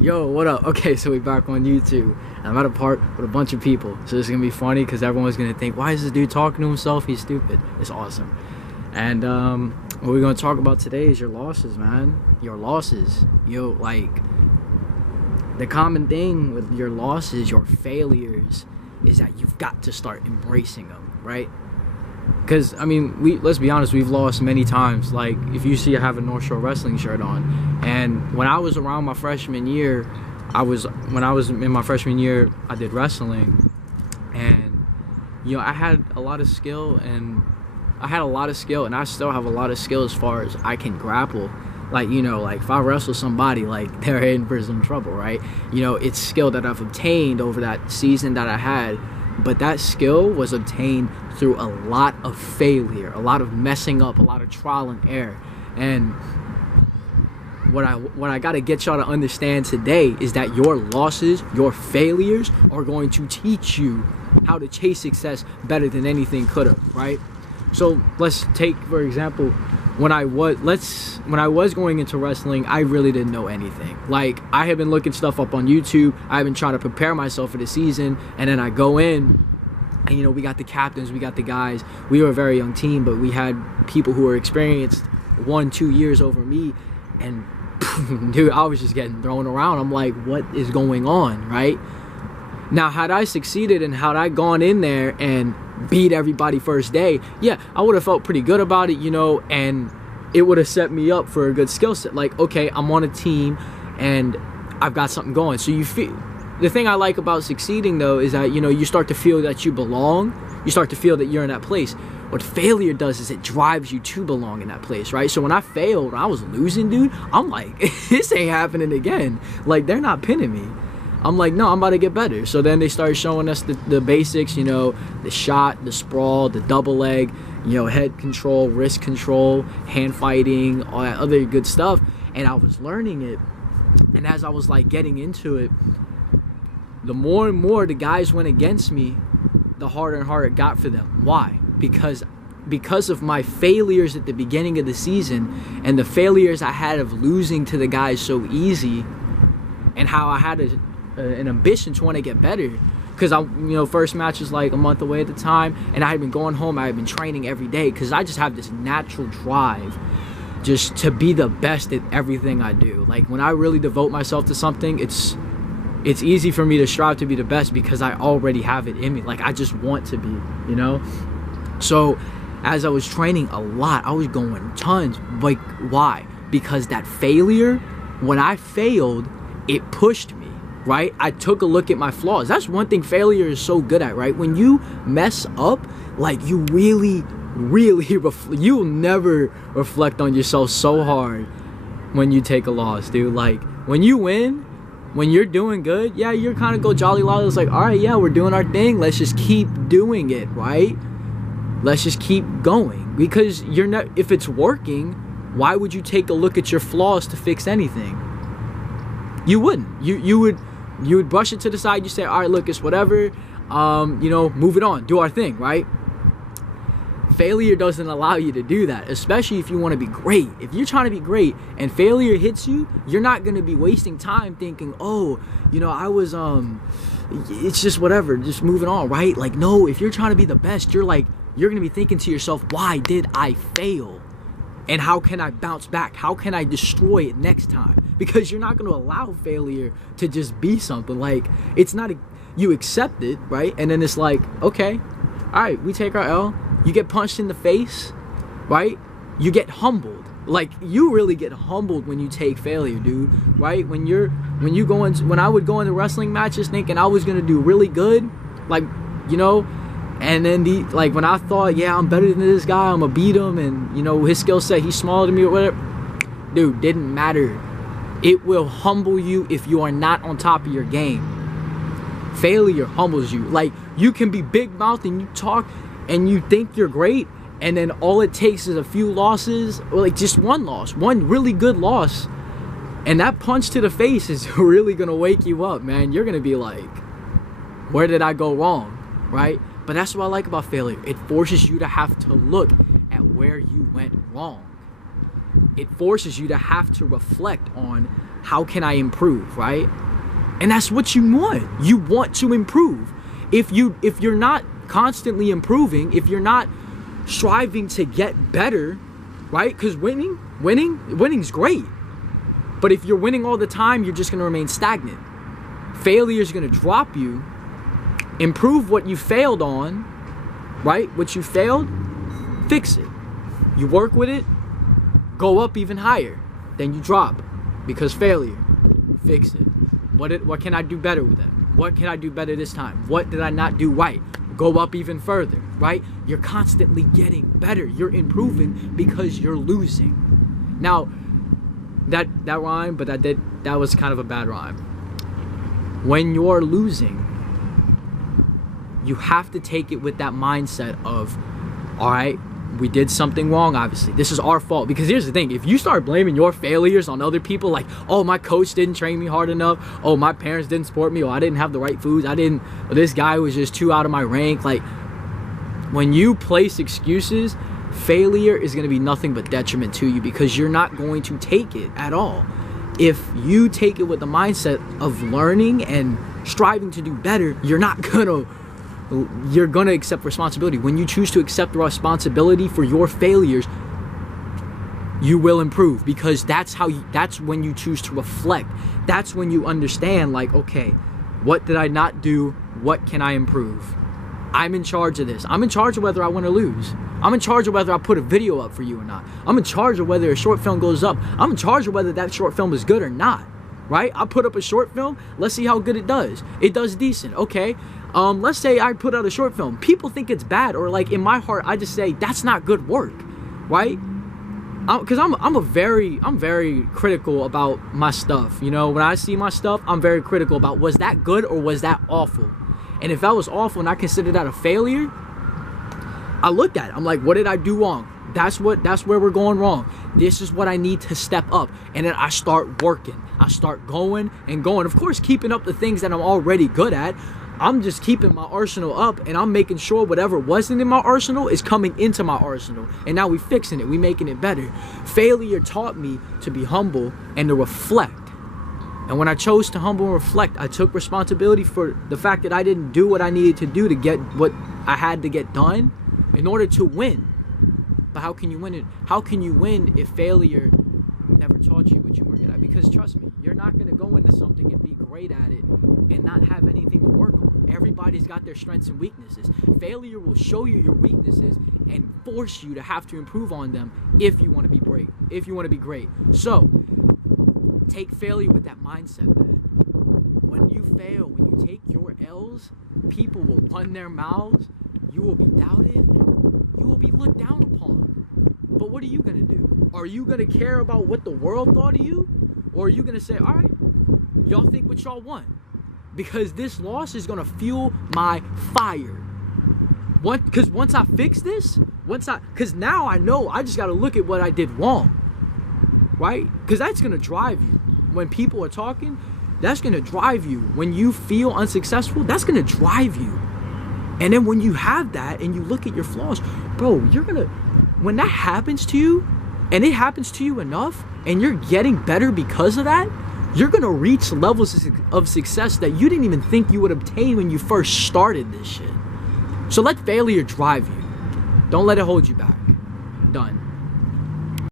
Yo, what up? Okay, so we back on YouTube. I'm at a park with a bunch of people, so this is gonna be funny because everyone's gonna think, why is this dude talking to himself? He's stupid. It's awesome. And what we're gonna talk about today is your losses, man. Your losses. The common thing with your losses, your failures, is that you've got to start embracing them, right? Because I mean, let's be honest, we've lost many times. Like, if you see I have a North Shore Wrestling shirt on, and when I was around my freshman year, I did wrestling, and I had a lot of skill, and I still have a lot of skill as far as I can grapple. Like, like if I wrestle somebody, like, they're in for some trouble, right? It's skill that I've obtained over that season that I had. But that skill was obtained through a lot of failure, a lot of messing up, a lot of trial and error. And what I got to get y'all to understand today is that your losses, your failures are going to teach you how to chase success better than anything could have, right? So let's take, for example, when I was going into wrestling, I really didn't know anything. Like, I had been looking stuff up on YouTube. I've been trying to prepare myself for the season, and then I go in, and we got the captains, we got the guys. We were a very young team, but we had people who were experienced 1-2 years over me, and dude, I was just getting thrown around. I'm like, what is going on, right? Now, had I succeeded and had I gone in there and beat everybody first day, yeah, I would have felt pretty good about it, and it would have set me up for a good skill set. Like, okay, I'm on a team and I've got something going. So the thing I like about succeeding, though, is that, you start to feel that you belong. You start to feel that you're in that place. What failure does is it drives you to belong in that place, right? So when I failed, I was losing, dude, I'm like, this ain't happening again. Like, they're not pinning me. I'm like, no, I'm about to get better. So then they started showing us the basics, the shot, the sprawl, the double leg, head control, wrist control, hand fighting, all that other good stuff. And I was learning it. And as I was like getting into it, the more and more the guys went against me, the harder and harder it got for them. Why? Because of my failures at the beginning of the season and the failures I had of losing to the guys so easy, and how I had an ambition to want to get better, because first match was like a month away at the time, and I had been going home, I had been training every day, because I just have this natural drive just to be the best at everything I do. Like, when I really devote myself to something, it's easy for me to strive to be the best because I already have it in me. Like, I just want to be, So as I was training a lot, I was going tons. Like, why? Because that failure, when I failed, it pushed me, right? I took a look at my flaws. That's one thing failure is so good at, right? When you mess up, like, you really you'll never reflect on yourself so hard when you take a loss, dude. Like, when you win, when you're doing good, yeah, you're kind of go jolly lolly. It's like, all right, yeah, we're doing our thing. Let's just keep doing it, right? Let's just keep going. Because if it's working, why would you take a look at your flaws to fix anything? You wouldn't. You would brush it to the side. You say, all right, look, it's whatever. Move it on. Do our thing, right? Failure doesn't allow you to do that, especially if you want to be great. If you're trying to be great and failure hits you, you're not going to be wasting time thinking, oh, I was, it's just whatever, just moving on, right? Like, no, if you're trying to be the best, you're going to be thinking to yourself, why did I fail? And how can I bounce back? How can I destroy it next time? Because you're not going to allow failure to just be something. Like, it's not, you accept it, right? And then it's like, okay, all right, we take our L. You get punched in the face, right? You get humbled. Like, you really get humbled when you take failure, dude, right? When I would go into wrestling matches thinking I was gonna do really good, like, and then when I thought, yeah, I'm better than this guy, I'm gonna beat him, and his skill set, he's smaller than me or whatever, dude, didn't matter. It will humble you if you are not on top of your game. Failure humbles you. Like, you can be big mouth and you talk and you think you're great, and then all it takes is a few losses, or like just one loss, one really good loss, and that punch to the face is really gonna wake you up, man. You're gonna be like, where did I go wrong, right? But that's what I like about failure. It forces you to have to look at where you went wrong. it forces you to have to reflect on how can I improve, right? And that's what you want. You want to improve. If you're not constantly improving, if you're not striving to get better, right? Because winning's great. But if you're winning all the time, you're just going to remain stagnant. Failure is going to drop you. Improve what you failed on, right? What you failed, fix it. You work with it, go up even higher. Then you drop because failure. Fix it. What can I do better with that? What can I do better this time? What did I not do right? Go up even further, right? You're constantly getting better. You're improving because you're losing. Now, that rhymed, but that was kind of a bad rhyme. When you're losing, you have to take it with that mindset of, all right, we did something wrong, obviously. This is our fault. Because here's the thing. If you start blaming your failures on other people, like, oh, my coach didn't train me hard enough. Oh, my parents didn't support me. Oh, I didn't have the right foods. This guy was just too out of my rank. Like, when you place excuses, failure is going to be nothing but detriment to you because you're not going to take it at all. If you take it with the mindset of learning and striving to do better, you're gonna accept responsibility. When you choose to accept responsibility for your failures, you will improve because that's when you choose to reflect. That's when you understand, like, okay, what did I not do? What can I improve? I'm in charge of this. I'm in charge of whether I win or lose. I'm in charge of whether I put a video up for you or not. I'm in charge of whether a short film goes up. I'm in charge of whether that short film is good or not, right? I put up a short film. Let's see how good it does. It does decent. Okay. Let's say I put out a short film. People think it's bad, or like in my heart, I just say that's not good work, right? Because I'm very critical about my stuff. You know, when I see my stuff, I'm very critical about, was that good or was that awful? And if that was awful and I consider that a failure, I looked at it. I'm like, what did I do wrong? That's where we're going wrong. This is what I need to step up. And then I start working. I start going and going. Of course, keeping up the things that I'm already good at. I'm just keeping my arsenal up, and I'm making sure whatever wasn't in my arsenal is coming into my arsenal. And now we fixing it. We making it better. Failure taught me to be humble and to reflect. And when I chose to humble and reflect, I took responsibility for the fact that I didn't do what I needed to do to get what I had to get done in order to win. But how can you win it? How can you win if failure never taught you what you were good at? Because trust me, you're not going to go into something and be great at it and not have anything to work on. Everybody's got their strengths and weaknesses. Failure will show you your weaknesses and force you to have to improve on them if you want to be great. If you want to be great. So, take failure with that mindset, man. When you fail, when you take your L's, people will run their mouths. You will be doubted. You will be looked down upon. But what are you going to do? Are you going to care about what the world thought of you? Or are you going to say, all right, y'all think what y'all want? Because this loss is going to fuel my fire. Because once I fix this, because now I know I just got to look at what I did wrong. Right? Because that's going to drive you. When people are talking, that's going to drive you. When you feel unsuccessful, that's going to drive you. And then when you have that and you look at your flaws, bro, when that happens to you, and it happens to you enough, and you're getting better because of that, you're going to reach levels of success that you didn't even think you would obtain when you first started this shit. So let failure drive you. Don't let it hold you back. Done.